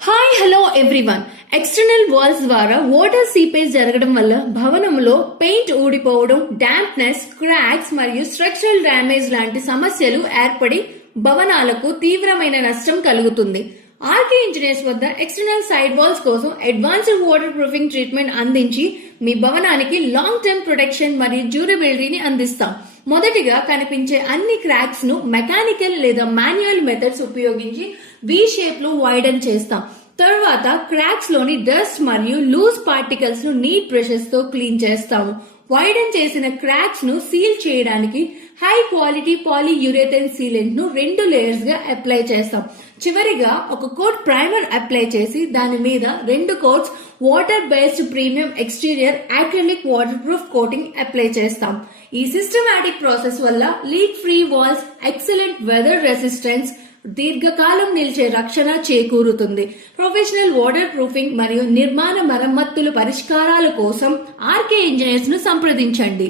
Hi hello everyone. External walls ద్వారా water seepage జరగడం వల్ల భవనంలో పెయింట్ ఊడిపోవడం, డాంప్నెస్, క్రాక్స్ మరియు స్ట్రక్చరల్ డ్యామేజ్ లాంటి సమస్యలు ఏర్పడి భవనాలకు తీవ్రమైన నష్టం కలుగుతుంది. ఆర్కే ఇంజనీర్స్ వద్ద ఎక్స్టర్నల్ సైడ్ వాల్స్ కోసం అడ్వాన్స్డ్ వాటర్ ప్రూఫింగ్ ట్రీట్మెంట్ అందించి మీ భవనానికి లాంగ్ టర్మ్ ప్రొటెక్షన్ మరియు డ్యూరబిలిటీని అందిస్తాం. మొదటిగా కనిపించే అన్ని క్రాక్స్ ను మెకానికల్ లేదా మాన్యువల్ మెథడ్స్ ఉపయోగించి వి షేప్ లో వైడన్ చేస్తాం. తర్వాత క్రాక్స్ లోని డస్ట్ మరియు లూజ్ పార్టికల్స్ ను నీట్ బ్రషెస్ తో క్లీన్ చేస్తాము. వైడన్ చేసిన క్రాక్స్ ను సీల్ చేయడానికి హై క్వాలిటీ పాలీయురేథేన్ సీలెంట్ ను 2 లేయర్స్ గా అప్లై చేస్తాం. చివరిగా ఒక కోట్ ప్రైమర్ అప్లై చేసి దాని మీద 2 coats water based premium exterior acrylic water proof coating apply చేస్తాం. ఈ సిస్టమాటిక్ ప్రాసెస్ వల్ల leak free walls, excellent weather resistance, దీర్ఘకాలం నిలిచే రక్షణ చేకూరుతుంది. ప్రొఫెషనల్ వాటర్ ప్రూఫింగ్ మరియు నిర్మాణ మరమ్మతుల పరిష్కారాల కోసం ఆర్కే ఇంజనీర్స్ ను సంప్రదించండి.